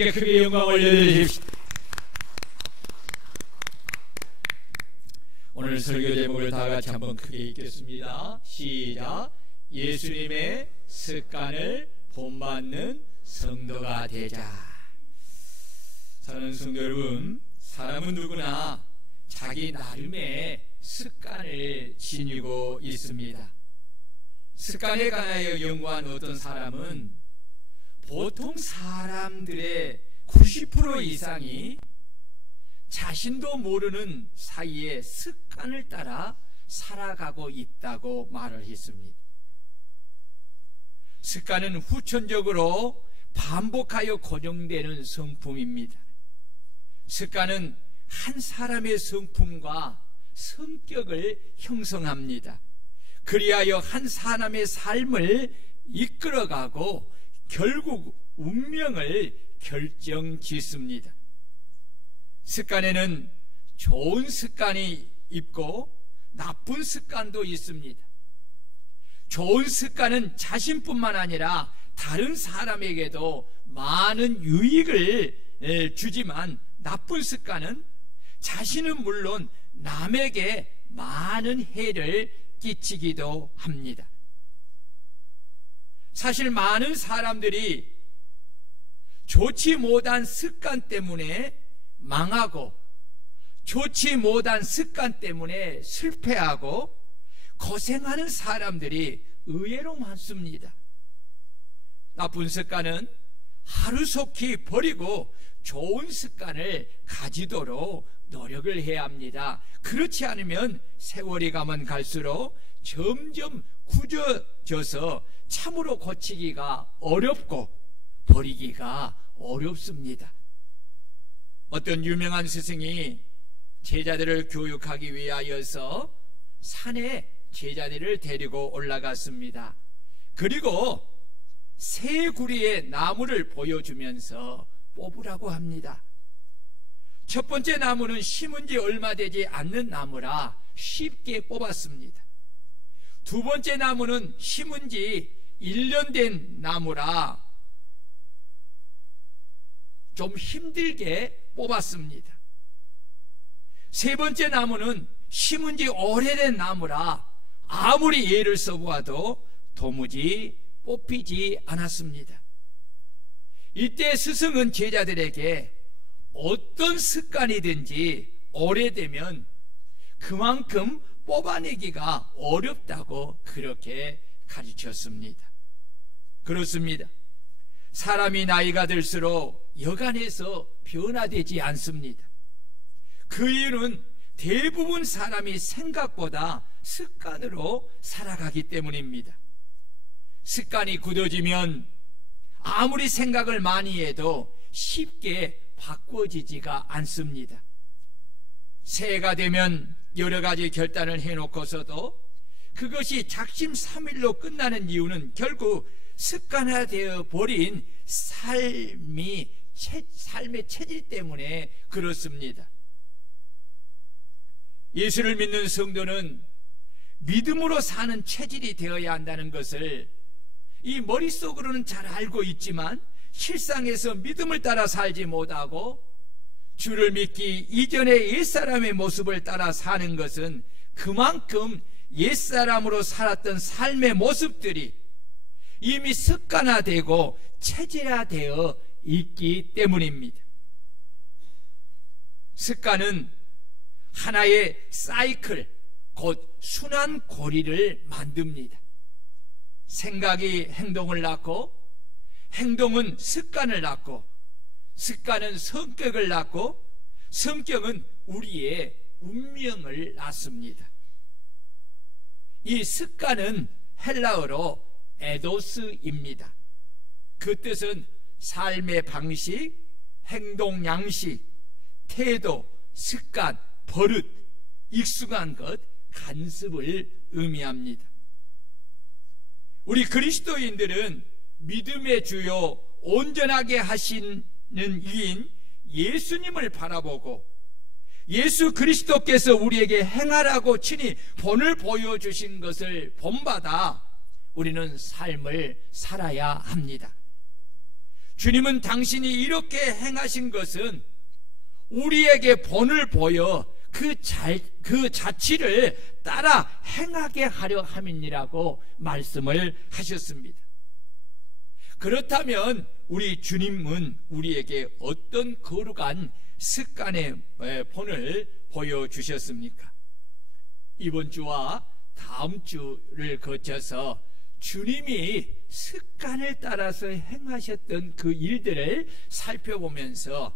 주님께 크게 영광 올려드리십시오. 오늘 설교 제목을 다 같이 한번 크게 읽겠습니다. 시작. 예수님의 습관을 본받는 성도가 되자. 사랑하는 성도 여러분, 사람은 누구나 자기 나름의 습관을 지니고 있습니다. 습관에 관하여 연구한 어떤 사람은 보통 사람들의 90% 이상이 자신도 모르는 사이에 습관을 따라 살아가고 있다고 말을 했습니다. 습관은 후천적으로 반복하여 고정되는 성품입니다. 습관은 한 사람의 성품과 성격을 형성합니다. 그리하여 한 사람의 삶을 이끌어가고 결국 운명을 결정짓습니다. 습관에는 좋은 습관이 있고 나쁜 습관도 있습니다. 좋은 습관은 자신뿐만 아니라 다른 사람에게도 많은 유익을 주지만 나쁜 습관은 자신은 물론 남에게 많은 해를 끼치기도 합니다. 사실 많은 사람들이 좋지 못한 습관 때문에 망하고 좋지 못한 습관 때문에 실패하고 고생하는 사람들이 의외로 많습니다. 나쁜 습관은 하루속히 버리고 좋은 습관을 가지도록 노력을 해야 합니다. 그렇지 않으면 세월이 가면 갈수록 점점 굳어져서 참으로 고치기가 어렵고 버리기가 어렵습니다. 어떤 유명한 스승이 제자들을 교육하기 위하여서 산에 제자들을 데리고 올라갔습니다. 그리고 세 구리의 나무를 보여주면서 뽑으라고 합니다. 첫 번째 나무는 심은 지 얼마 되지 않는 나무라 쉽게 뽑았습니다. 두 번째 나무는 심은 지 1년 된 나무라 좀 힘들게 뽑았습니다. 세 번째 나무는 심은 지 오래된 나무라 아무리 애를 써보아도 도무지 뽑히지 않았습니다. 이때 스승은 제자들에게 어떤 습관이든지 오래되면 그만큼 뽑아내기가 어렵다고 그렇게 가르쳤습니다. 그렇습니다. 사람이 나이가 들수록 여간해서 변화되지 않습니다. 그 이유는 대부분 사람이 생각보다 습관으로 살아가기 때문입니다. 습관이 굳어지면 아무리 생각을 많이 해도 쉽게 바꿔지지가 않습니다. 새해가 되면 여러 가지 결단을 해놓고서도 그것이 작심삼일로 끝나는 이유는 결국 습관화되어 버린 삶의 체질 때문에 그렇습니다. 예수를 믿는 성도는 믿음으로 사는 체질이 되어야 한다는 것을 이 머릿속으로는 잘 알고 있지만 실상에서 믿음을 따라 살지 못하고 주를 믿기 이전의 옛사람의 모습을 따라 사는 것은 그만큼 옛사람으로 살았던 삶의 모습들이 이미 습관화되고 체질화되어 있기 때문입니다. 습관은 하나의 사이클, 곧 순환고리를 만듭니다. 생각이 행동을 낳고 행동은 습관을 낳고 습관은 성격을 낳고 성격은 우리의 운명을 낳습니다. 이 습관은 헬라어로 에도스입니다. 그 뜻은 삶의 방식, 행동 양식, 태도, 습관, 버릇, 익숙한 것, 간습을 의미합니다. 우리 그리스도인들은 믿음의 주요 온전하게 하시는 이인 예수님을 바라보고 예수 그리스도께서 우리에게 행하라고 친히 본을 보여주신 것을 본받아 우리는 삶을 살아야 합니다. 주님은 당신이 이렇게 행하신 것은 우리에게 본을 보여 그 자치를 따라 행하게 하려 함이니라고 말씀을 하셨습니다. 그렇다면 우리 주님은 우리에게 어떤 거룩한 습관의 본을 보여주셨습니까? 이번 주와 다음 주를 거쳐서 주님이 습관을 따라서 행하셨던 그 일들을 살펴보면서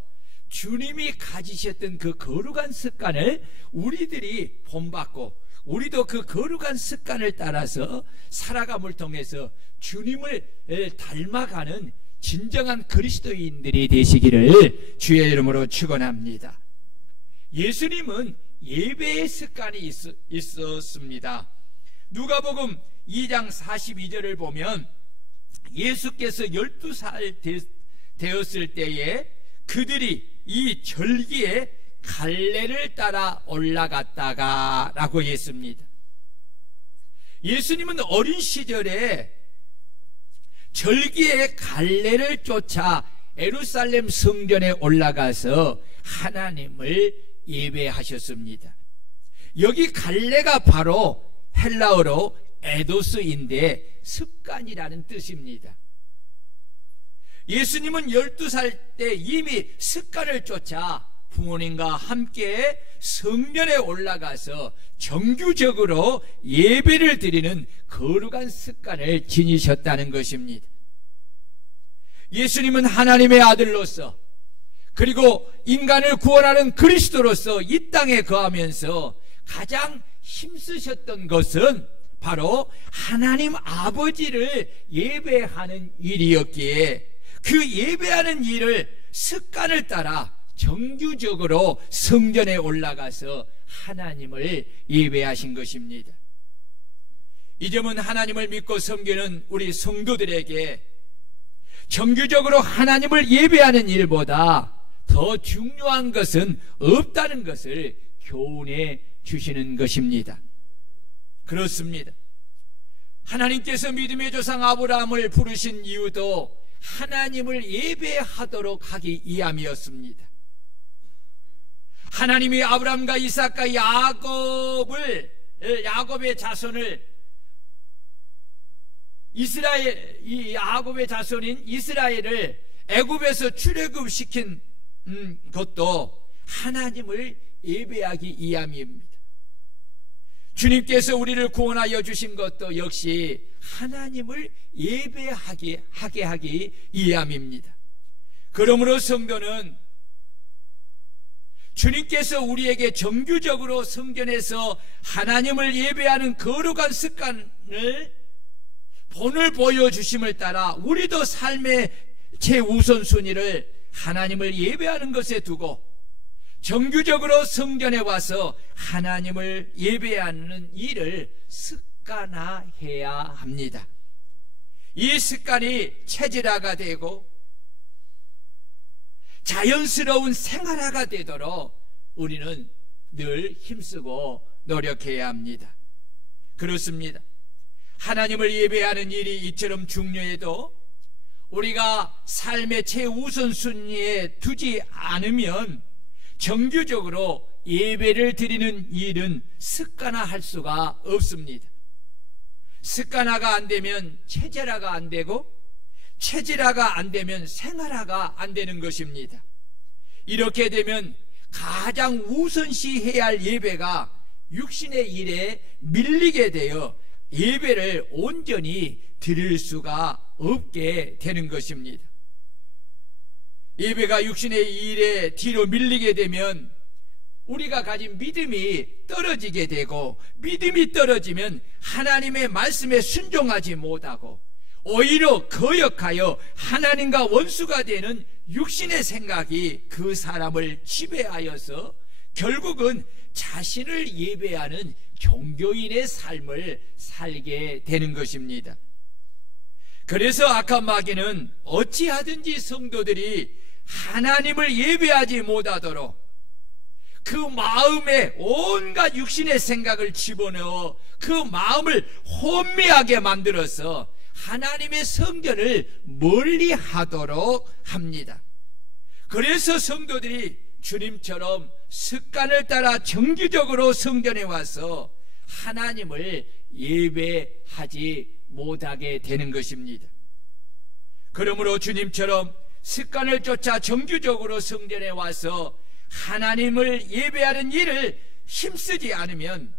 주님이 가지셨던 그 거룩한 습관을 우리들이 본받고 우리도 그 거룩한 습관을 따라서 살아감을 통해서 주님을 닮아가는 진정한 그리스도인들이 되시기를 주의 이름으로 축원합니다. 예수님은 예배의 습관이 있었습니다. 누가복음 2장 42절을 보면 예수께서 12살 되었을 때에 그들이 이 절기에 갈래를 따라 올라갔다가 라고 했습니다. 예수님은 어린 시절에 절기에 갈래를 쫓아 예루살렘 성전에 올라가서 하나님을 예배하셨습니다. 여기 갈래가 바로 헬라어로 에도스인데 습관이라는 뜻입니다. 예수님은 12살 때 이미 습관을 쫓아 부모님과 함께 성전에 올라가서 정규적으로 예배를 드리는 거룩한 습관을 지니셨다는 것입니다. 예수님은 하나님의 아들로서 그리고 인간을 구원하는 그리스도로서 이 땅에 거하면서 가장 힘쓰셨던 것은 바로 하나님 아버지를 예배하는 일이었기에 그 예배하는 일을 습관을 따라 정규적으로 성전에 올라가서 하나님을 예배하신 것입니다. 이 점은 하나님을 믿고 섬기는 우리 성도들에게 정규적으로 하나님을 예배하는 일보다 더 중요한 것은 없다는 것을 교훈해 주시는 것입니다. 그렇습니다. 하나님께서 믿음의 조상 아브라함을 부르신 이유도 하나님을 예배하도록 하기 위함이었습니다. 하나님이 아브라함과 이삭과 야곱의 자손을 야곱의 자손인 이스라엘을 애굽에서 출애굽시킨 것도 하나님을 예배하기 위함입니다. 주님께서 우리를 구원하여 주신 것도 역시 하나님을 예배하게 하기 위함입니다. 그러므로 성도는 주님께서 우리에게 정규적으로 성전에서 하나님을 예배하는 거룩한 습관을 본을 보여주심을 따라 우리도 삶의 최우선순위를 하나님을 예배하는 것에 두고 정규적으로 성전에 와서 하나님을 예배하는 일을 습관화해야 합니다. 이 습관이 체질화가 되고 자연스러운 생활화가 되도록 우리는 늘 힘쓰고 노력해야 합니다. 그렇습니다. 하나님을 예배하는 일이 이처럼 중요해도 우리가 삶의 최우선순위에 두지 않으면 정규적으로 예배를 드리는 일은 습관화할 수가 없습니다. 습관화가 안 되면 체질화가 안 되고 체질화가 안 되면 생활화가 안 되는 것입니다. 이렇게 되면 가장 우선시해야 할 예배가 육신의 일에 밀리게 되어 예배를 온전히 드릴 수가 없게 되는 것입니다. 예배가 육신의 일에 뒤로 밀리게 되면 우리가 가진 믿음이 떨어지게 되고, 믿음이 떨어지면 하나님의 말씀에 순종하지 못하고 오히려 거역하여 하나님과 원수가 되는 육신의 생각이 그 사람을 지배하여서 결국은 자신을 예배하는 종교인의 삶을 살게 되는 것입니다. 그래서 악한 마귀는 어찌하든지 성도들이 하나님을 예배하지 못하도록 그 마음에 온갖 육신의 생각을 집어넣어 그 마음을 혼미하게 만들어서 하나님의 성전을 멀리 하도록 합니다. 그래서 성도들이 주님처럼 습관을 따라 정기적으로 성전에 와서 하나님을 예배하지 못하게 되는 것입니다. 그러므로 주님처럼 습관을 쫓아 정규적으로 성전에 와서 하나님을 예배하는 일을 힘쓰지 않으면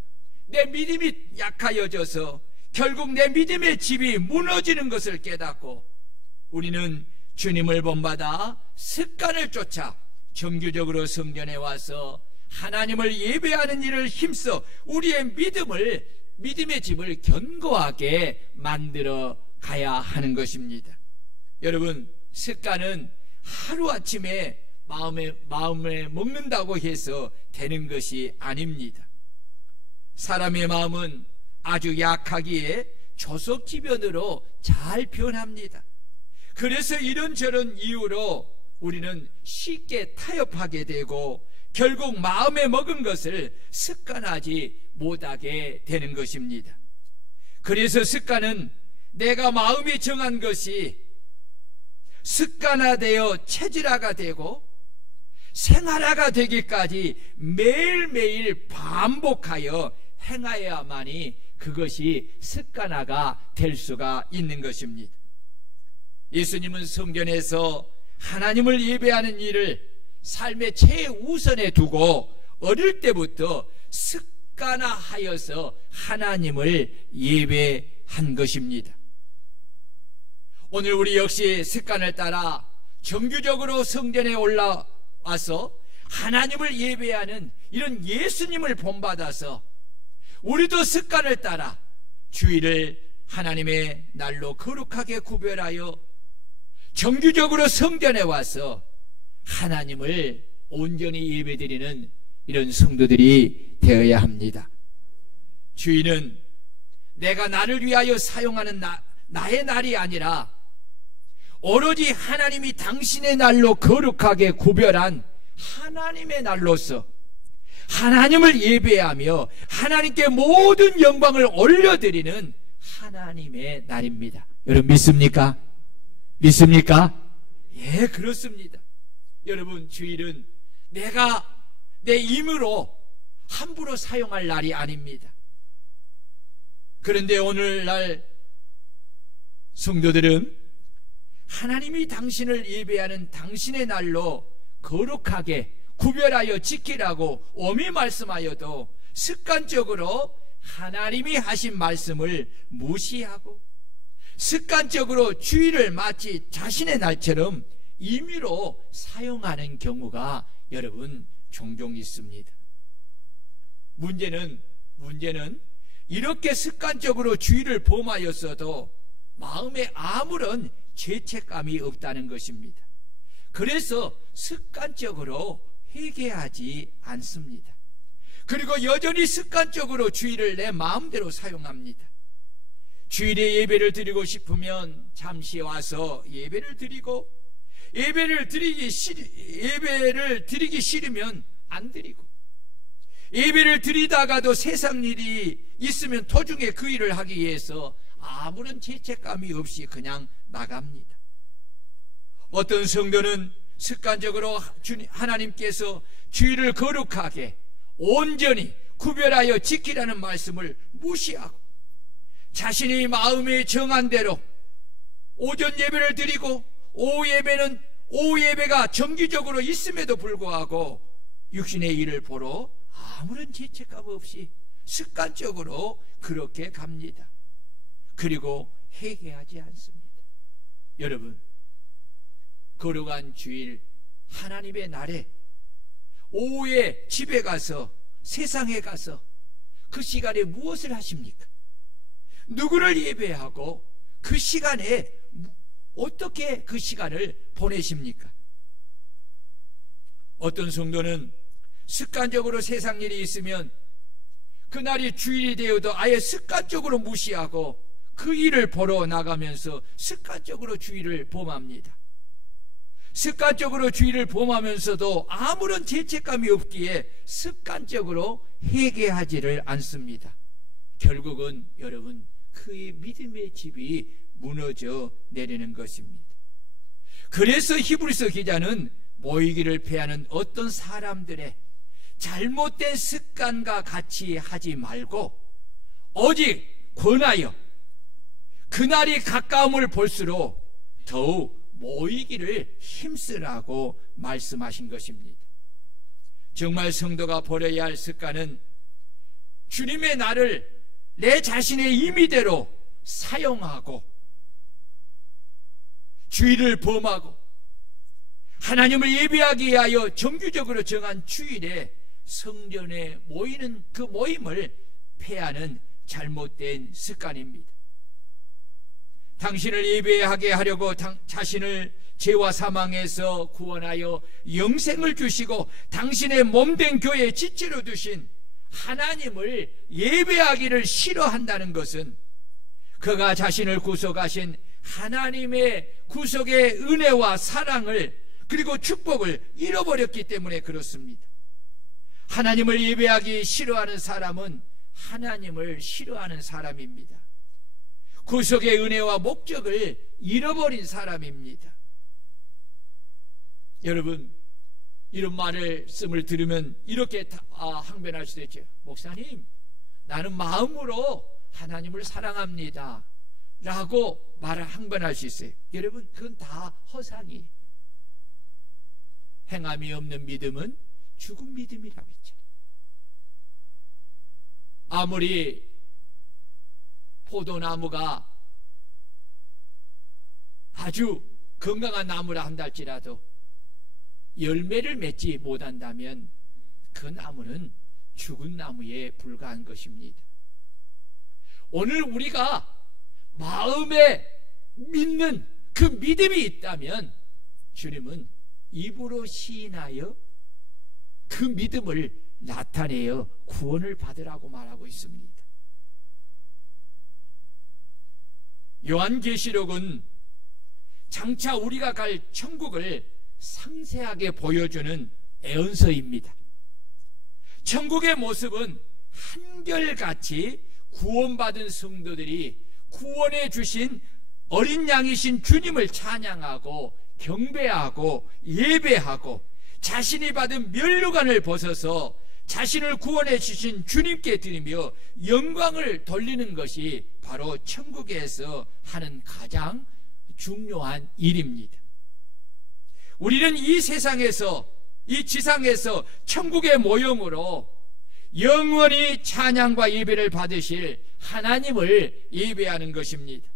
내 믿음이 약하여져서 결국 내 믿음의 집이 무너지는 것을 깨닫고 우리는 주님을 본받아 습관을 쫓아 정규적으로 성전에 와서 하나님을 예배하는 일을 힘써 우리의 믿음의 집을 견고하게 만들어 가야 하는 것입니다. 여러분, 습관은 하루아침에 마음에 먹는다고 해서 되는 것이 아닙니다. 사람의 마음은 아주 약하기에 조석지변으로 잘 변합니다. 그래서 이런저런 이유로 우리는 쉽게 타협하게 되고 결국 마음에 먹은 것을 습관하지 못하게 되는 것입니다. 그래서 습관은 내가 마음이 정한 것이 습관화되어 체질화가 되고 생활화가 되기까지 매일매일 반복하여 행하여야만이 그것이 습관화가 될 수가 있는 것입니다. 예수님은 성전에서 하나님을 예배하는 일을 삶의 최우선에 두고 어릴 때부터 습관화하여서 하나님을 예배한 것입니다. 오늘 우리 역시 습관을 따라 정규적으로 성전에 올라와서 하나님을 예배하는 이런 예수님을 본받아서 우리도 습관을 따라 주일을 하나님의 날로 거룩하게 구별하여 정규적으로 성전에 와서 하나님을 온전히 예배드리는 이런 성도들이 되어야 합니다. 주일은 내가 나를 위하여 사용하는 나의 날이 아니라 오로지 하나님이 당신의 날로 거룩하게 구별한 하나님의 날로서 하나님을 예배하며 하나님께 모든 영광을 올려드리는 하나님의 날입니다. 여러분 믿습니까? 믿습니까? 예, 그렇습니다. 여러분, 주일은 내가 내 힘으로 함부로 사용할 날이 아닙니다. 그런데 오늘날 성도들은 하나님이 당신을 예배하는 당신의 날로 거룩하게 구별하여 지키라고 엄히 말씀하여도 습관적으로 하나님이 하신 말씀을 무시하고 습관적으로 주일을 마치 자신의 날처럼 임의로 사용하는 경우가 여러분 종종 있습니다. 문제는 이렇게 습관적으로 주일을 범하였어도 마음에 아무런 죄책감이 없다는 것입니다. 그래서 습관적으로 회개하지 않습니다. 그리고 여전히 습관적으로 주일을 내 마음대로 사용합니다. 주일에 예배를 드리고 싶으면 잠시 와서 예배를 드리고 예배를 드리기 싫으면 안 드리고 예배를 드리다가도 세상 일이 있으면 도중에 그 일을 하기 위해서 아무런 죄책감이 없이 그냥 나갑니다. 어떤 성도는 습관적으로 하나님께서 주일을 거룩하게 온전히 구별하여 지키라는 말씀을 무시하고 자신이 마음에 정한 대로 오전 예배를 드리고 오후 예배가 정기적으로 있음에도 불구하고 육신의 일을 보러 아무런 죄책감 없이 습관적으로 그렇게 갑니다. 그리고 회개하지 않습니다. 여러분, 거룩한 주일 하나님의 날에 오후에 집에 가서 세상에 가서 그 시간에 무엇을 하십니까? 누구를 예배하고 그 시간에 어떻게 그 시간을 보내십니까? 어떤 성도는 습관적으로 세상 일이 있으면 그날이 주일이 되어도 아예 습관적으로 무시하고 그 일을 보러 나가면서 습관적으로 주일을 범합니다. 습관적으로 주일을 범하면서도 아무런 죄책감이 없기에 습관적으로 회개하지를 않습니다. 결국은 여러분 그의 믿음의 집이 무너져 내리는 것입니다. 그래서 히브리서 기자는 모이기를 패하는 어떤 사람들의 잘못된 습관과 같이 하지 말고 오직 권하여 그날이 가까움을 볼수록 더욱 모이기를 힘쓰라고 말씀하신 것입니다. 정말 성도가 버려야 할 습관은 주님의 날을 내 자신의 임의대로 사용하고 주일을 범하고 하나님을 예배하기 위하여 정규적으로 정한 주일에 성전에 모이는 그 모임을 폐하는 잘못된 습관입니다. 당신을 예배하게 하려고 자신을 죄와 사망에서 구원하여 영생을 주시고 당신의 몸된 교회에 지체로 두신 하나님을 예배하기를 싫어한다는 것은 그가 자신을 구속하신 하나님의 구속의 은혜와 사랑을 그리고 축복을 잃어버렸기 때문에 그렇습니다. 하나님을 예배하기 싫어하는 사람은 하나님을 싫어하는 사람입니다. 구속의 은혜와 목적을 잃어버린 사람입니다. 여러분, 이런 말씀을 들으면 이렇게 항변할 수도 있죠. 목사님, 나는 마음으로 하나님을 사랑합니다 라고 항변할 수 있어요. 여러분, 그건 다 허상이에요. 행함이 없는 믿음은 죽은 믿음이라고 했죠. 아무리 포도나무가 아주 건강한 나무라 한다 할지라도 열매를 맺지 못한다면 그 나무는 죽은 나무에 불과한 것입니다. 오늘 우리가 마음에 믿는 그 믿음이 있다면 주님은 입으로 시인하여 그 믿음을 나타내어 구원을 받으라고 말하고 있습니다. 요한계시록은 장차 우리가 갈 천국을 상세하게 보여주는 애언서입니다. 천국의 모습은 한결같이 구원받은 성도들이 구원해 주신 어린 양이신 주님을 찬양하고 경배하고 예배하고 자신이 받은 면류관을 벗어서 자신을 구원해 주신 주님께 드리며 영광을 돌리는 것이 바로 천국에서 하는 가장 중요한 일입니다. 우리는 이 세상에서, 이 지상에서 천국의 모형으로 영원히 찬양과 예배를 받으실 하나님을 예배하는 것입니다.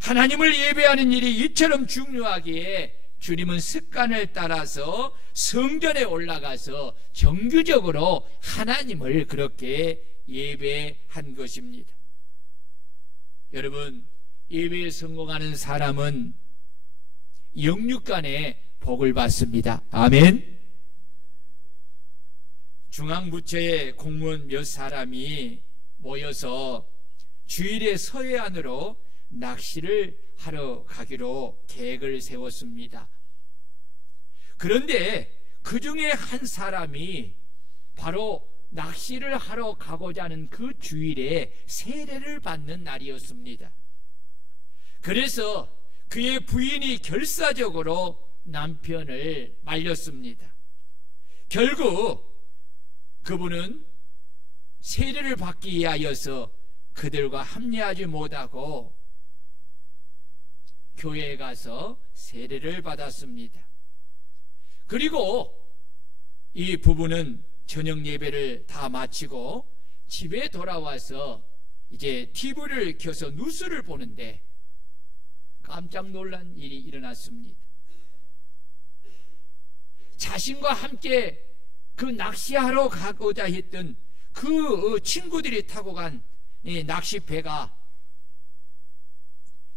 하나님을 예배하는 일이 이처럼 중요하기에 주님은 습관을 따라서 성전에 올라가서 정규적으로 하나님을 그렇게 예배한 것입니다. 여러분, 예배에 성공하는 사람은 영육간에 복을 받습니다. 아멘. 중앙부처의 공무원 몇 사람이 모여서 주일에 서해안으로 낚시를 하러 가기로 계획을 세웠습니다. 그런데 그 중에 한 사람이 바로 낚시를 하러 가고자 하는 그 주일에 세례를 받는 날이었습니다. 그래서 그의 부인이 결사적으로 남편을 말렸습니다. 결국 그분은 세례를 받기 위하여서 그들과 합류하지 못하고 교회에 가서 세례를 받았습니다. 그리고 이 부부는 저녁 예배를 다 마치고 집에 돌아와서 이제 TV를 켜서 뉴스를 보는데 깜짝 놀란 일이 일어났습니다. 자신과 함께 그 낚시하러 가고자 했던 그 친구들이 타고 간 낚시배가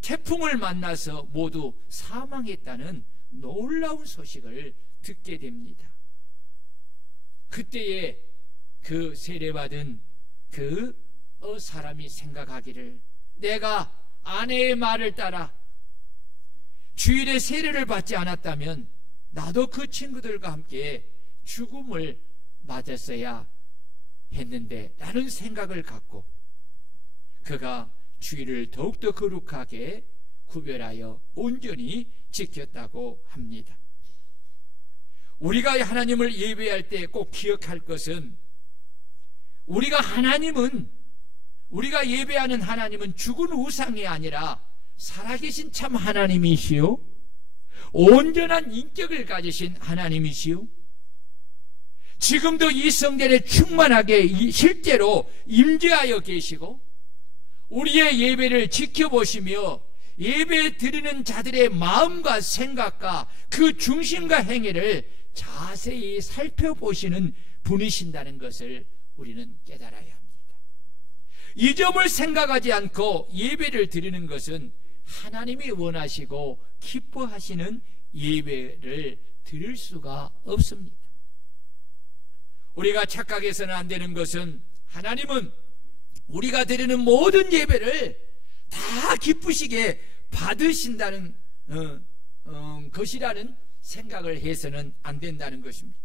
태풍을 만나서 모두 사망했다는 놀라운 소식을 듣게 됩니다. 그때에 그 세례받은 그 사람이 생각하기를, 내가 아내의 말을 따라 주일에 세례를 받지 않았다면 나도 그 친구들과 함께 죽음을 맞았어야 했는데 라는 생각을 갖고 그가 주일을 더욱더 거룩하게 구별하여 온전히 지켰다고 합니다. 우리가 하나님을 예배할 때 꼭 기억할 것은 우리가 예배하는 하나님은 죽은 우상이 아니라 살아계신 참 하나님이시요, 온전한 인격을 가지신 하나님이시요, 지금도 이 성전에 충만하게 실제로 임재하여 계시고 우리의 예배를 지켜보시며 예배 드리는 자들의 마음과 생각과 그 중심과 행위를 자세히 살펴보시는 분이신다는 것을 우리는 깨달아야 합니다. 이 점을 생각하지 않고 예배를 드리는 것은 하나님이 원하시고 기뻐하시는 예배를 드릴 수가 없습니다. 우리가 착각해서는 안 되는 것은 하나님은 우리가 드리는 모든 예배를 다 기쁘시게 받으신다는 것이라는 생각을 해서는 안 된다는 것입니다.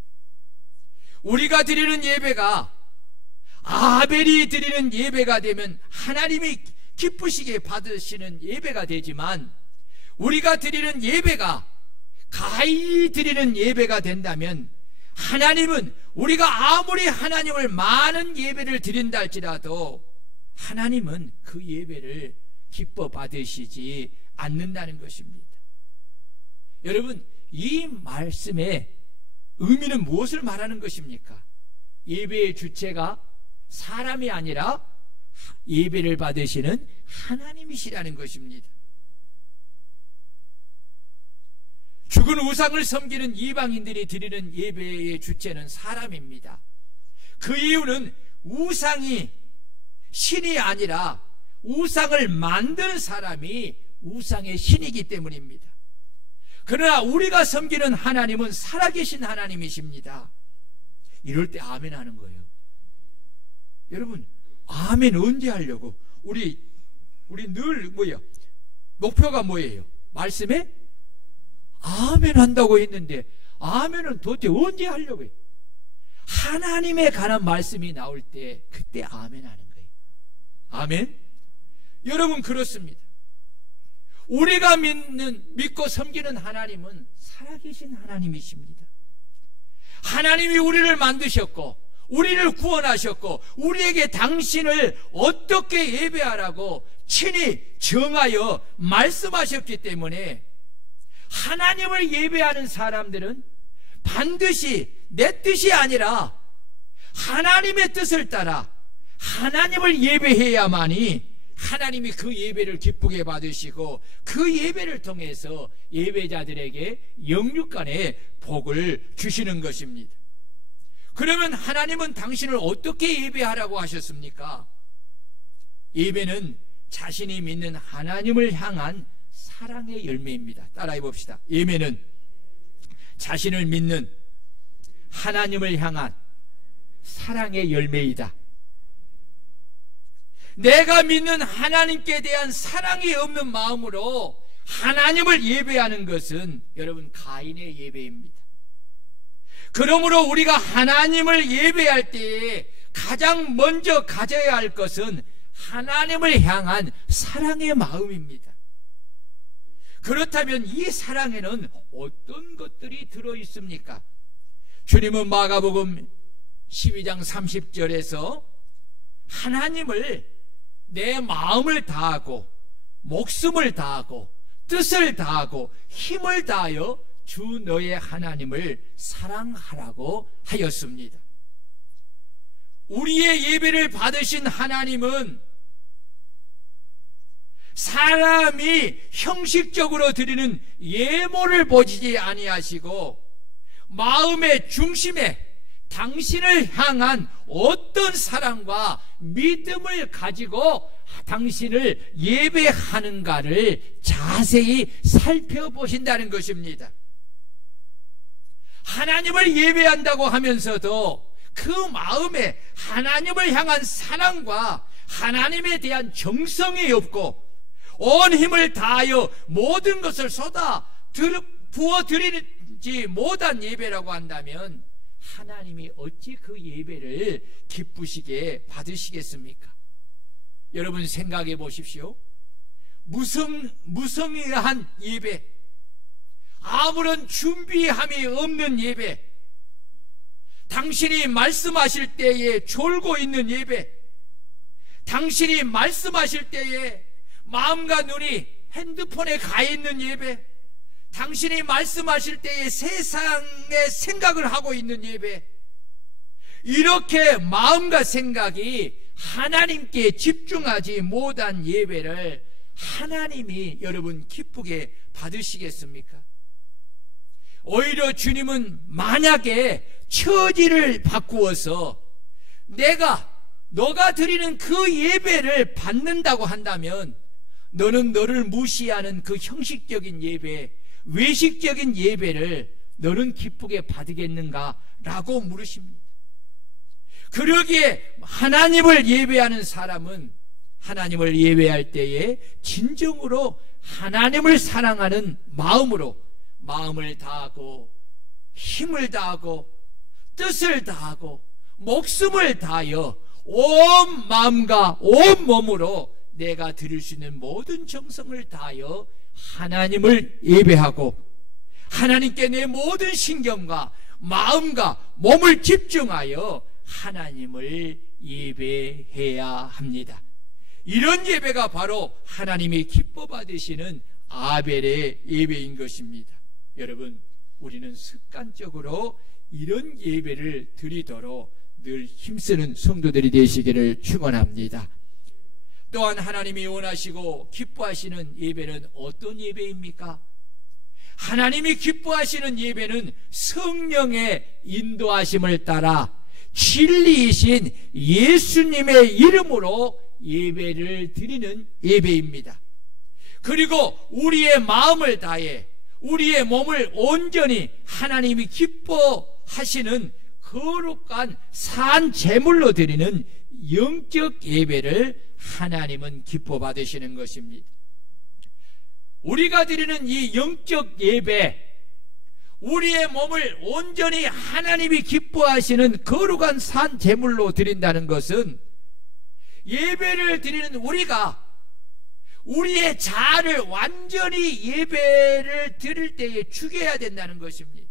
우리가 드리는 예배가 아벨이 드리는 예배가 되면 하나님이 기쁘시게 받으시는 예배가 되지만, 우리가 드리는 예배가 가인이 드리는 예배가 된다면 하나님은 우리가 아무리 하나님을 많은 예배를 드린다 할지라도 하나님은 그 예배를 기뻐 받으시지 않는다는 것입니다. 여러분, 이 말씀의 의미는 무엇을 말하는 것입니까? 예배의 주체가 사람이 아니라 예배를 받으시는 하나님이시라는 것입니다. 죽은 우상을 섬기는 이방인들이 드리는 예배의 주체는 사람입니다. 그 이유는 우상이 신이 아니라 우상을 만든 사람이 우상의 신이기 때문입니다. 그러나 우리가 섬기는 하나님은 살아계신 하나님이십니다. 이럴 때 아멘 하는 거예요. 여러분, 아멘 언제 하려고? 우리 늘 목표가 뭐예요? 말씀에 아멘 한다고 했는데 아멘은 도대체 언제 하려고 해요? 하나님에 관한 말씀이 나올 때 그때 아멘 하는 거예요. 아멘? 여러분, 그렇습니다. 우리가 믿고 섬기는 하나님은 살아계신 하나님이십니다. 하나님이 우리를 만드셨고 우리를 구원하셨고 우리에게 당신을 어떻게 예배하라고 친히 정하여 말씀하셨기 때문에 하나님을 예배하는 사람들은 반드시 내 뜻이 아니라 하나님의 뜻을 따라 하나님을 예배해야만이 하나님이 그 예배를 기쁘게 받으시고 그 예배를 통해서 예배자들에게 영육간의 복을 주시는 것입니다. 그러면 하나님은 당신을 어떻게 예배하라고 하셨습니까? 예배는 자신이 믿는 하나님을 향한 사랑의 열매입니다. 따라해 봅시다. 예배는 자신을 믿는 하나님을 향한 사랑의 열매이다. 내가 믿는 하나님께 대한 사랑이 없는 마음으로 하나님을 예배하는 것은 여러분 가인의 예배입니다. 그러므로 우리가 하나님을 예배할 때에 가장 먼저 가져야 할 것은 하나님을 향한 사랑의 마음입니다. 그렇다면 이 사랑에는 어떤 것들이 들어있습니까? 주님은 마가복음 12장 30절에서 하나님을 내 마음을 다하고 목숨을 다하고 뜻을 다하고 힘을 다하여 주 너의 하나님을 사랑하라고 하였습니다. 우리의 예배를 받으신 하나님은 사람이 형식적으로 드리는 예물을 보지 아니하시고 마음의 중심에 당신을 향한 어떤 사랑과 믿음을 가지고 당신을 예배하는가를 자세히 살펴보신다는 것입니다. 하나님을 예배한다고 하면서도 그 마음에 하나님을 향한 사랑과 하나님에 대한 정성이 없고 온 힘을 다하여 모든 것을 쏟아 부어드리지 못한 예배라고 한다면 하나님이 어찌 그 예배를 기쁘시게 받으시겠습니까? 여러분 생각해 보십시오. 무성의한 예배, 아무런 준비함이 없는 예배, 당신이 말씀하실 때에 졸고 있는 예배, 당신이 말씀하실 때에 마음과 눈이 핸드폰에 가 있는 예배, 당신이 말씀하실 때에 세상의 생각을 하고 있는 예배, 이렇게 마음과 생각이 하나님께 집중하지 못한 예배를 하나님이 여러분 기쁘게 받으시겠습니까? 오히려 주님은 만약에 처지를 바꾸어서 너가 드리는 그 예배를 받는다고 한다면 너는 너를 무시하는 그 형식적인 예배, 외식적인 예배를 너는 기쁘게 받으겠는가? 라고 물으십니다. 그러기에 하나님을 예배하는 사람은 하나님을 예배할 때에 진정으로 하나님을 사랑하는 마음으로 마음을 다하고 힘을 다하고 뜻을 다하고 목숨을 다하여 온 마음과 온 몸으로 내가 드릴 수 있는 모든 정성을 다하여 하나님을 예배하고 하나님께 내 모든 신경과 마음과 몸을 집중하여 하나님을 예배해야 합니다. 이런 예배가 바로 하나님이 기뻐 받으시는 아벨의 예배인 것입니다. 여러분, 우리는 습관적으로 이런 예배를 드리도록 늘 힘쓰는 성도들이 되시기를 축원합니다. 또한 하나님이 원하시고 기뻐하시는 예배는 어떤 예배입니까? 하나님이 기뻐하시는 예배는 성령의 인도하심을 따라 진리이신 예수님의 이름으로 예배를 드리는 예배입니다. 그리고 우리의 마음을 다해 우리의 몸을 온전히 하나님이 기뻐하시는 거룩한 산 제물로 드리는 영적 예배를 하나님은 기뻐 받으시는 것입니다. 우리가 드리는 이 영적 예배, 우리의 몸을 온전히 하나님이 기뻐하시는 거룩한 산 제물로 드린다는 것은 예배를 드리는 우리가 우리의 자아를 완전히 예배를 드릴 때에 죽여야 된다는 것입니다.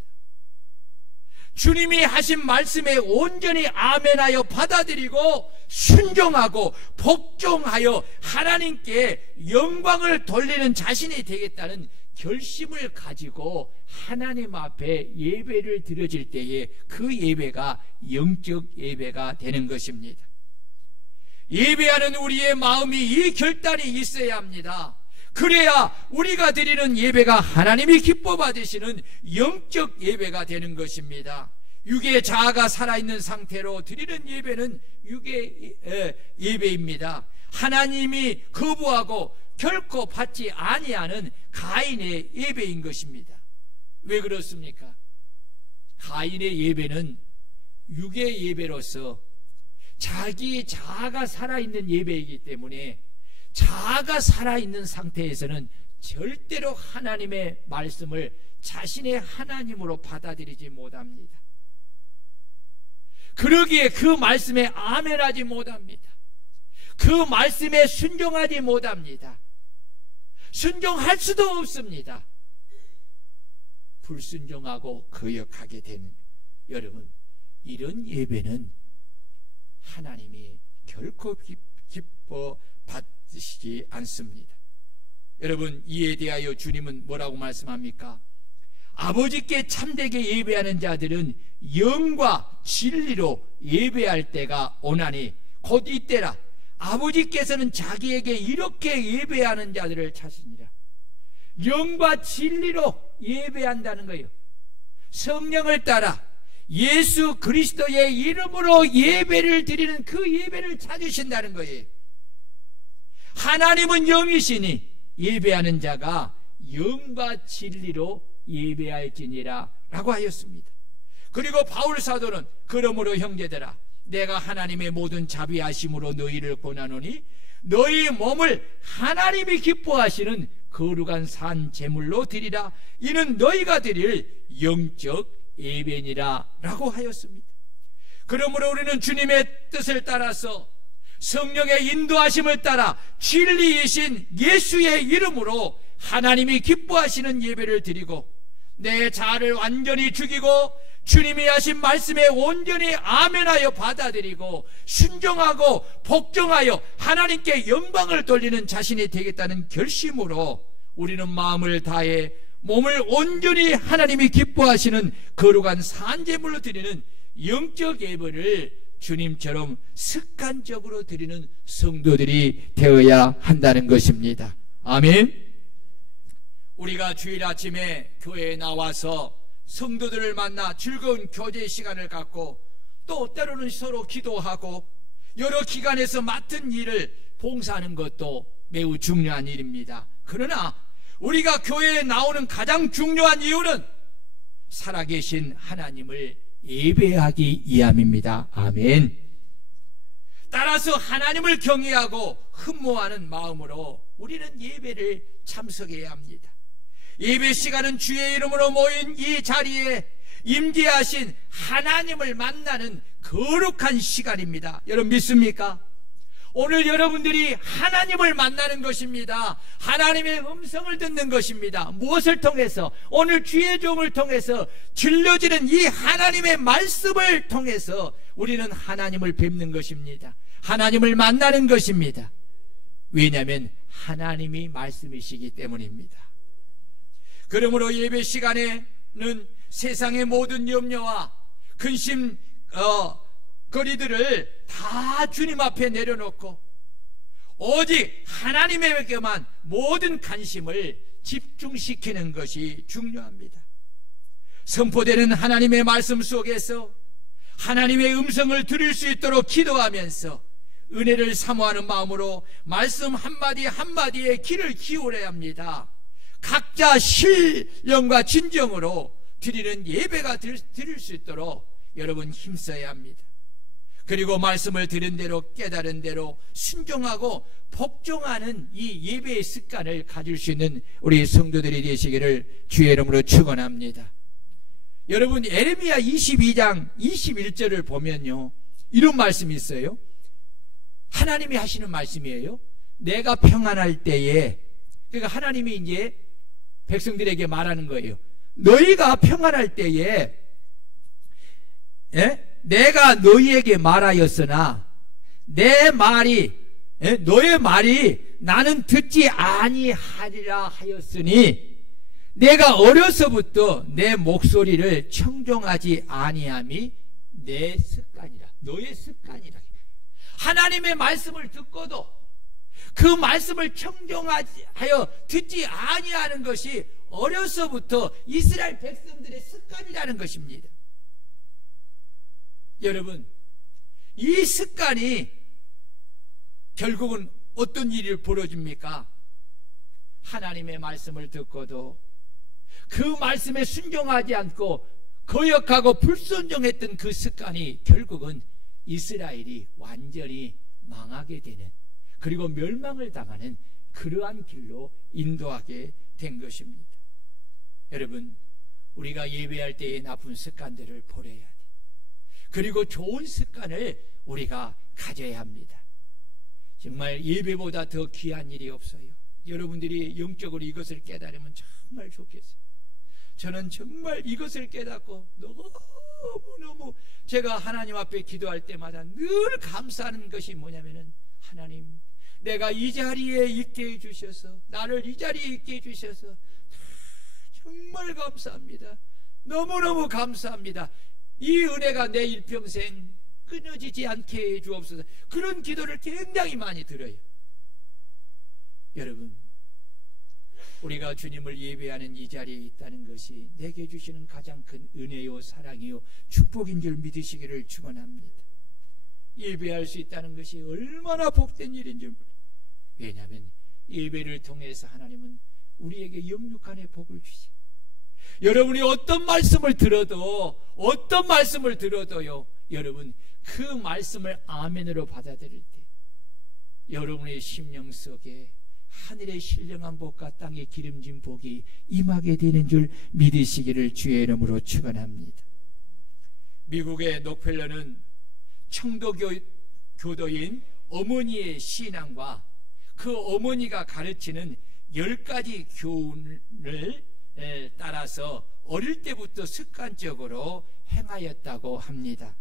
주님이 하신 말씀에 온전히 아멘하여 받아들이고 순종하고 복종하여 하나님께 영광을 돌리는 자신이 되겠다는 결심을 가지고 하나님 앞에 예배를 드려질 때에 그 예배가 영적 예배가 되는 것입니다. 예배하는 우리의 마음이 이 결단이 있어야 합니다. 그래야 우리가 드리는 예배가 하나님이 기뻐 받으시는 영적 예배가 되는 것입니다. 육의 자아가 살아있는 상태로 드리는 예배는 육의 예배입니다. 하나님이 거부하고 결코 받지 아니하는 가인의 예배인 것입니다. 왜 그렇습니까? 가인의 예배는 육의 예배로서 자기 자아가 살아있는 예배이기 때문에 자아가 살아있는 상태에서는 절대로 하나님의 말씀을 자신의 하나님으로 받아들이지 못합니다. 그러기에 그 말씀에 아멘하지 못합니다. 그 말씀에 순종하지 못합니다. 순종할 수도 없습니다. 불순종하고 거역하게 되는, 여러분, 이런 예배는 하나님이 결코 기뻐 받으시지 않습니다. 여러분, 이에 대하여 주님은 뭐라고 말씀합니까? 아버지께 참되게 예배하는 자들은 영과 진리로 예배할 때가 오나니 곧 이때라. 아버지께서는 자기에게 이렇게 예배하는 자들을 찾으시니라. 영과 진리로 예배한다는 거예요. 성령을 따라 예수 그리스도의 이름으로 예배를 드리는 그 예배를 찾으신다는 거예요. 하나님은 영이시니 예배하는 자가 영과 진리로 예배할지니라 라고 하였습니다. 그리고 바울 사도는 그러므로 형제들아, 내가 하나님의 모든 자비하심으로 너희를 권하노니 너희 몸을 하나님이 기뻐하시는 거룩한 산 제물로 드리라. 이는 너희가 드릴 영적 예배니라 라고 하였습니다. 그러므로 우리는 주님의 뜻을 따라서 성령의 인도하심을 따라 진리이신 예수의 이름으로 하나님이 기뻐하시는 예배를 드리고 내 자아를 완전히 죽이고 주님이 하신 말씀에 온전히 아멘하여 받아들이고 순종하고 복종하여 하나님께 영광을 돌리는 자신이 되겠다는 결심으로 우리는 마음을 다해 몸을 온전히 하나님이 기뻐하시는 거룩한 산제물로 드리는 영적 예배를 주님처럼 습관적으로 드리는 성도들이 되어야 한다는 것입니다. 아멘. 우리가 주일 아침에 교회에 나와서 성도들을 만나 즐거운 교제 시간을 갖고 또 때로는 서로 기도하고 여러 기관에서 맡은 일을 봉사하는 것도 매우 중요한 일입니다. 그러나 우리가 교회에 나오는 가장 중요한 이유는 살아계신 하나님을 예배하기 위함입니다. 아멘. 따라서 하나님을 경외하고 흠모하는 마음으로 우리는 예배를 참석해야 합니다. 예배 시간은 주의 이름으로 모인 이 자리에 임재하신 하나님을 만나는 거룩한 시간입니다. 여러분 믿습니까? 오늘 여러분들이 하나님을 만나는 것입니다. 하나님의 음성을 듣는 것입니다. 무엇을 통해서? 오늘 주의 종을 통해서 들려지는 이 하나님의 말씀을 통해서 우리는 하나님을 뵙는 것입니다. 하나님을 만나는 것입니다. 왜냐하면 하나님이 말씀이시기 때문입니다. 그러므로 예배 시간에는 세상의 모든 염려와 근심 거리들을 다 주님 앞에 내려놓고 오직 하나님에게만 모든 관심을 집중시키는 것이 중요합니다. 선포되는 하나님의 말씀 속에서 하나님의 음성을 들을 수 있도록 기도하면서 은혜를 사모하는 마음으로 말씀 한마디 한마디에 귀를 기울여야 합니다. 각자 신령과 진정으로 드리는 예배가 드릴 수 있도록 여러분 힘써야 합니다. 그리고 말씀을 들은 대로 깨달은 대로 순종하고 복종하는 이 예배의 습관을 가질 수 있는 우리 성도들이 되시기를 주의 이름으로 축원합니다. 여러분 에레미야 22장 21절을 보면요 이런 말씀이 있어요. 하나님이 하시는 말씀이에요. 내가 평안할 때에, 그러니까 하나님이 이제 백성들에게 말하는 거예요. 너희가 평안할 때에 내가 너희에게 말하였으나 내 말이 너의 말이 나는 듣지 아니하리라 하였으니 내가 어려서부터 내 목소리를 청종하지 아니함이 내 습관이라. 너의 습관이라. 하나님의 말씀을 듣고도 그 말씀을 청종하여 듣지 아니하는 것이 어려서부터 이스라엘 백성들의 습관이라는 것입니다. 여러분 이 습관이 결국은 어떤 일이 벌어집니까? 하나님의 말씀을 듣고도 그 말씀에 순종하지 않고 거역하고 불순종했던 그 습관이 결국은 이스라엘이 완전히 망하게 되는, 그리고 멸망을 당하는 그러한 길로 인도하게 된 것입니다. 여러분 우리가 예배할 때의 나쁜 습관들을 버려야 돼. 그리고 좋은 습관을 우리가 가져야 합니다. 정말 예배보다 더 귀한 일이 없어요. 여러분들이 영적으로 이것을 깨달으면 정말 좋겠어요. 저는 정말 이것을 깨닫고 너무너무 제가 하나님 앞에 기도할 때마다 늘 감사하는 것이 뭐냐면은, 하나님 내가 이 자리에 있게 해주셔서, 나를 이 자리에 있게 해주셔서 정말 감사합니다. 너무너무 감사합니다. 이 은혜가 내 일평생 끊어지지 않게 해주옵소서. 그런 기도를 굉장히 많이 들어요. 여러분 우리가 주님을 예배하는 이 자리에 있다는 것이 내게 주시는 가장 큰 은혜요 사랑이요 축복인 줄 믿으시기를 축원합니다. 예배할 수 있다는 것이 얼마나 복된 일인 줄 몰라요. 왜냐하면 예배를 통해서 하나님은 우리에게 영육간의 복을 주세요. 여러분이 어떤 말씀을 들어도요, 여러분 그 말씀을 아멘으로 받아들일 때 여러분의 심령 속에 하늘의 신령한 복과 땅의 기름진 복이 임하게 되는 줄 믿으시기를 주의 이름으로 축원합니다. 미국의 록펠러는 청도 교도인 어머니의 신앙과 그 어머니가 가르치는 10가지 교훈을 따라서 어릴 때부터 습관적으로 행하였다고 합니다.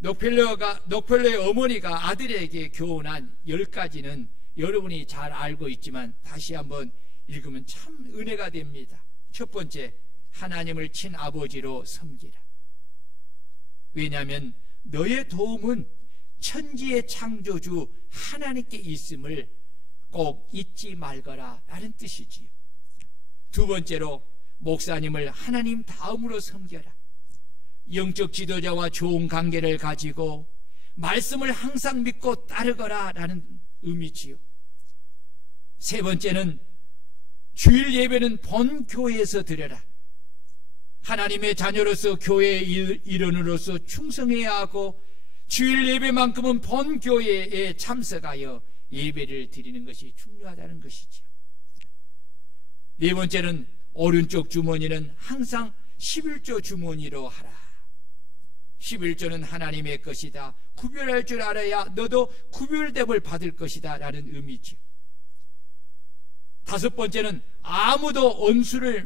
록펠러의 어머니가 아들에게 교훈한 10가지는 여러분이 잘 알고 있지만 다시 한번 읽으면 참 은혜가 됩니다. 첫 번째, 하나님을 친아버지로 섬기라. 왜냐하면 너의 도움은 천지의 창조주 하나님께 있음을 꼭 잊지 말거라 라는 뜻이지요. 두 번째로, 목사님을 하나님 다음으로 섬겨라. 영적 지도자와 좋은 관계를 가지고 말씀을 항상 믿고 따르거라 라는 의미지요. 세 번째는, 주일 예배는 본교회에서 드려라. 하나님의 자녀로서 교회의 일원으로서 충성해야 하고 주일 예배만큼은 본교회에 참석하여 예배를 드리는 것이 중요하다는 것이지요. 네 번째는, 오른쪽 주머니는 항상 11조 주머니로 하라. 11조는 하나님의 것이다. 구별할 줄 알아야 너도 구별됨을 받을 것이다 라는 의미죠. 다섯 번째는, 아무도 원수로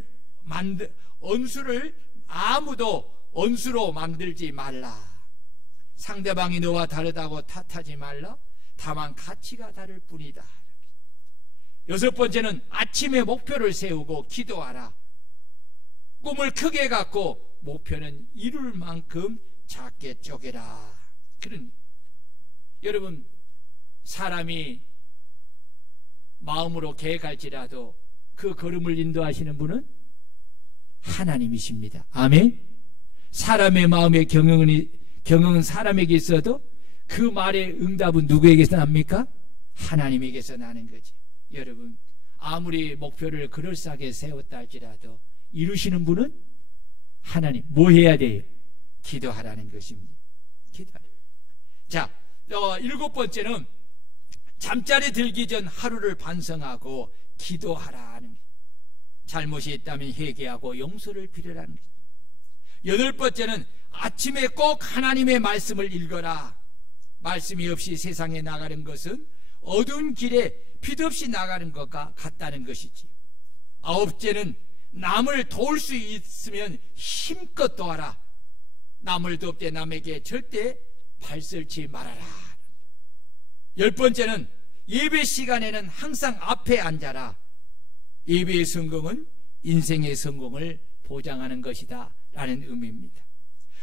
만들지 말라. 상대방이 너와 다르다고 탓하지 말라. 다만 가치가 다를 뿐이다. 여섯 번째는, 아침에 목표를 세우고 기도하라. 꿈을 크게 갖고 목표는 이룰 만큼 작게 쪼개라. 여러분, 사람이 마음으로 계획할지라도 그 걸음을 인도하시는 분은 하나님이십니다. 아멘. 사람의 마음의 경영은 사람에게 있어도 그 말의 응답은 누구에게서 납니까? 하나님에게서 나는 거지. 여러분, 아무리 목표를 그럴싸하게 세웠다 할지라도 이루시는 분은 하나님. 뭐 해야 돼요? 기도하라는 것입니다. 기도하라. 자, 일곱 번째는, 잠자리 들기 전 하루를 반성하고 기도하라는 거예요. 잘못이 있다면 회개하고 용서를 빌으라는 거예요. 여덟 번째는, 아침에 꼭 하나님의 말씀을 읽어라. 말씀이 없이 세상에 나가는 것은 어두운 길에 빛 없이 나가는 것과 같다는 것이지. 아홉째는, 남을 도울 수 있으면 힘껏 도와라. 남을 돕되 남에게 절대 발설치 말아라. 열 번째는, 예배 시간에는 항상 앞에 앉아라. 예배의 성공은 인생의 성공을 보장하는 것이다 라는 의미입니다.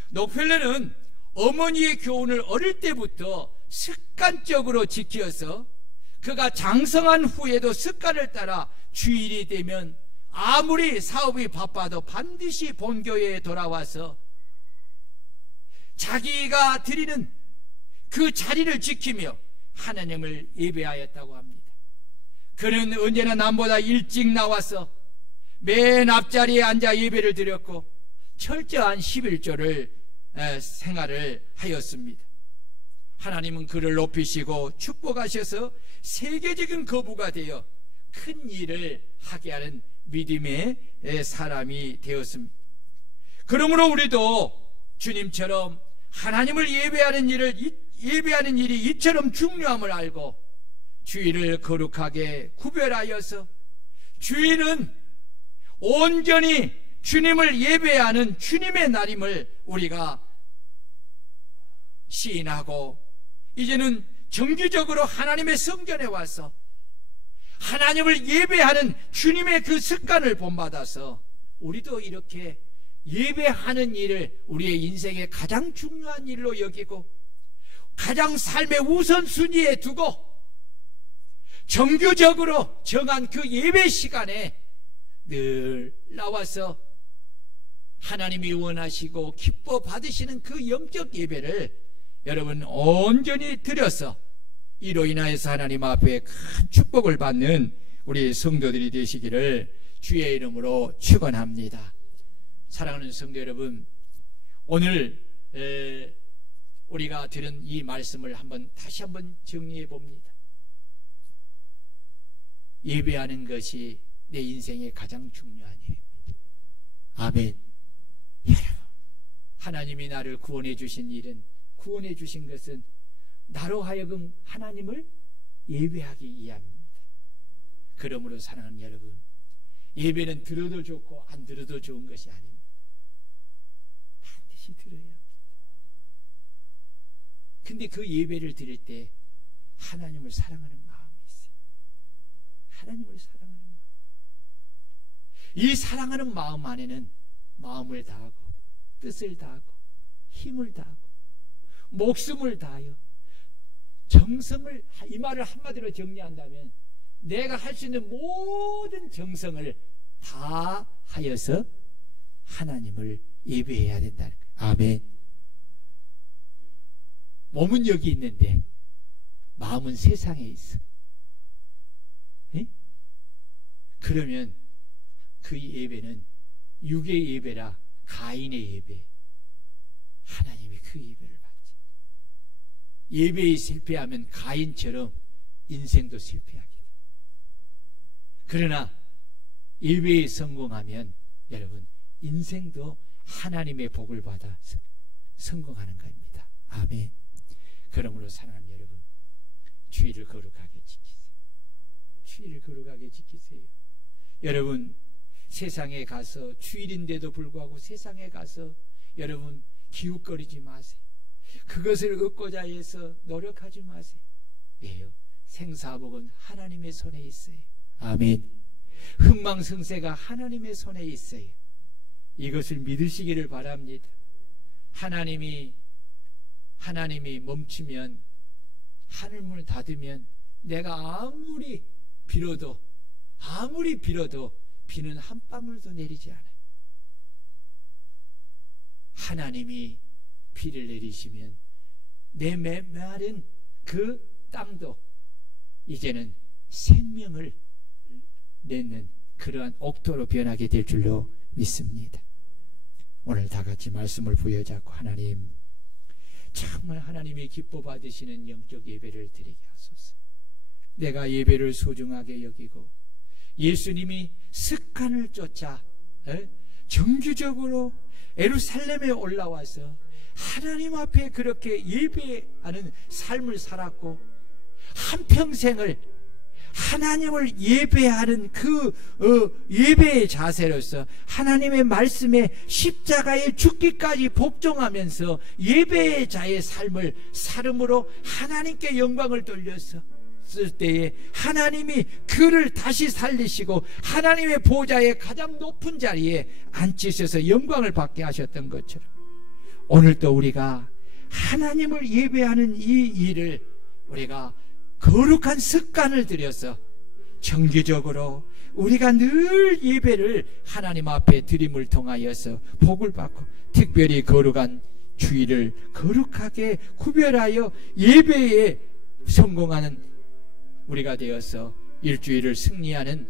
록펠러는 어머니의 교훈을 어릴 때부터 습관적으로 지켜서 그가 장성한 후에도 습관을 따라 주일이 되면 아무리 사업이 바빠도 반드시 본교회에 돌아와서 자기가 드리는 그 자리를 지키며 하나님을 예배하였다고 합니다. 그는 언제나 남보다 일찍 나와서 맨 앞자리에 앉아 예배를 드렸고 철저한 11조를 생활을 하였습니다. 하나님은 그를 높이시고 축복하셔서 세계적인 거부가 되어 큰 일을 하게 하는 믿음의 사람이 되었습니다. 그러므로 우리도 주님처럼 하나님을 예배하는 일이 이처럼 중요함을 알고 주일을 거룩하게 구별하여서 주일은 온전히 주님을 예배하는 주님의 날임을 우리가 시인하고 이제는 정규적으로 하나님의 성전에 와서 하나님을 예배하는 주님의 그 습관을 본받아서 우리도 이렇게 예배하는 일을 우리의 인생의 가장 중요한 일로 여기고 가장 삶의 우선순위에 두고 정규적으로 정한 그 예배 시간에 늘 나와서 하나님이 원하시고 기뻐 받으시는 그 영적 예배를 여러분 온전히 드려서 이로 인하여서 하나님 앞에 큰 축복을 받는 우리 성도들이 되시기를 주의 이름으로 축원합니다. 사랑하는 성도 여러분, 오늘 우리가 들은 이 말씀을 다시 한번 정리해 봅니다. 예배하는 것이 내 인생의 가장 중요한 일입니다. 아멘. 여러분, 하나님이 나를 구원해 주신 것은 나로 하여금 하나님을 예배하기 위함입니다. 그러므로 사랑하는 여러분, 예배는 들어도 좋고 안 들어도 좋은 것이 아닙니다. 반드시 들어야 합니다. 근데 그 예배를 드릴 때 하나님을 사랑하는 마음이 있어요. 하나님을 사랑하는 마음. 이 사랑하는 마음 안에는 마음을 다하고 뜻을 다하고 힘을 다하고 목숨을 다하여 정성을, 이 말을 한마디로 정리한다면 내가 할 수 있는 모든 정성을 다 하여서 하나님을 예배해야 된다는 거예요. 아멘. 몸은 여기 있는데 마음은 세상에 있어. 에? 그러면 그 예배는 육의 예배라 가인의 예배. 하나님이 그 예배를 받지. 예배에 실패하면 가인처럼 인생도 실패하게 돼. 그러나 예배에 성공하면 여러분 인생도 하나님의 복을 받아 성공하는 겁니다. 아멘. 그러므로 사랑하는 여러분, 주의를 거룩하게 지키세요. 주의를 거룩하게 지키세요. 여러분 세상에 가서 주일인데도 불구하고 세상에 가서 여러분 기웃거리지 마세요. 그것을 얻고자 해서 노력하지 마세요. 왜요? 생사복은 하나님의 손에 있어요. 아멘. 흥망성쇠가 하나님의 손에 있어요. 이것을 믿으시기를 바랍니다. 하나님이 멈추면, 하늘문을 닫으면 내가 아무리 빌어도 비는 한 방울도 내리지 않아요. 하나님이 비를 내리시면 내 메마른 그 땅도 이제는 생명을 내는 그러한 옥토로 변하게 될 줄로 믿습니다. 오늘 다 같이 말씀을 부여잡고 하나님, 정말 하나님이 기뻐 받으시는 영적 예배를 드리게 하소서. 내가 예배를 소중하게 여기고 예수님이 습관을 쫓아 정규적으로 예루살렘에 올라와서 하나님 앞에 그렇게 예배하는 삶을 살았고 한평생을 하나님을 예배하는 그 예배의 자세로서 하나님의 말씀에 십자가에 죽기까지 복종하면서 예배의 자의 삶을 살음으로 하나님께 영광을 돌려서 쓸 때에 하나님이 그를 다시 살리시고 하나님의 보좌의 가장 높은 자리에 앉히셔서 영광을 받게 하셨던 것처럼 오늘도 우리가 하나님을 예배하는 이 일을 우리가 거룩한 습관을 들여서 정기적으로 우리가 늘 예배를 하나님 앞에 드림을 통하여서 복을 받고 특별히 거룩한 주일을 거룩하게 구별하여 예배에 성공하는 우리가 되어서 일주일을 승리하는